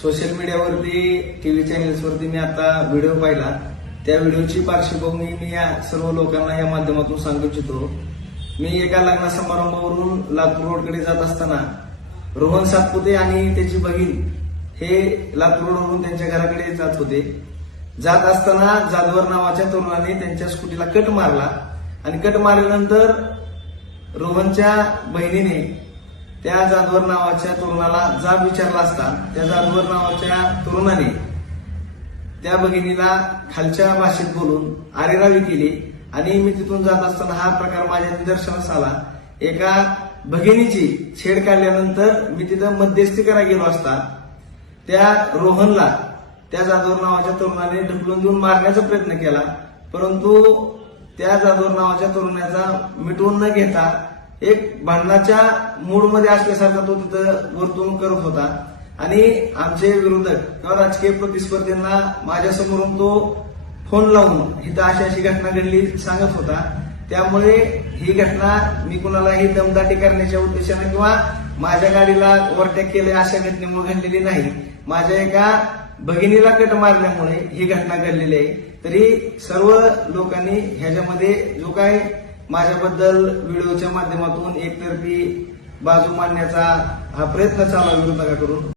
social मीडियावरती TV चॅनेल्सवरती मी आता video पाहिला त्या व्हिडिओची पार्श्वभूमी मी या सर्व लोकांना या माध्यमातून सांगू इच्छितो मी एका लग्न समारंभावरून लातूर रोडकडे जात असताना रोहन सातपुते आणि त्याची बहीण हे लातूर रोडवरून त्यांच्या घराकडे जात होते जात असताना जाधवर नावाच्या तरुणाने त्यांच्या स्कूटीला कट मारला आणि कट मारल्यानंतर रोहनच्या बहिणीने त्या जाधवर नावाच्या तरुणाला जाब विचारला असता त्या जाधवर नावाच्या तरुणाने त्या भगिनीला खालच्या भाषेत बोलून आरेरावी केली आणि मी तिथून जात असताना हा प्रकार माझ्या निदर्शनास आला एका भगिनीची छेड काढल्यानंतर मी तिथं मध्यस्थी करायला गेलो असता त्या रोहनला त्या जाधवर नावाच्या तरुणाने ढकलून देऊन मारण्याचा प्रयत्न केला परंतु त्या जाधवर नावाच्या तरुणाचा मिटवून न घेता एक भांडणाच्या मूडमध्ये असल्यासारखा तो तिथं वर्तवणूक करत होता आणि आमचे विरोधक किंवा राजकीय प्रतिस्पर्धींना माझ्यासमोरून तो फोन लावून इथं अशी अशी घटना घडली सांगत होता त्यामुळे ही घटना मी कुणालाही दमदाटी करण्याच्या उद्देशाने किंवा माझ्या गाडीला ओव्हरटेक केले अशा घटनेमुळे घडलेली नाही माझ्या एका भगिनीला कट मारल्यामुळे ही घटना घडलेली आहे तरी सर्व लोकांनी ह्याच्यामध्ये जो काय माझ्याबद्दल व्हिडिओच्या माध्यमातून एकतर्फी बाजू मांडण्याचा हा प्रयत्न चालला विरोधकाकडून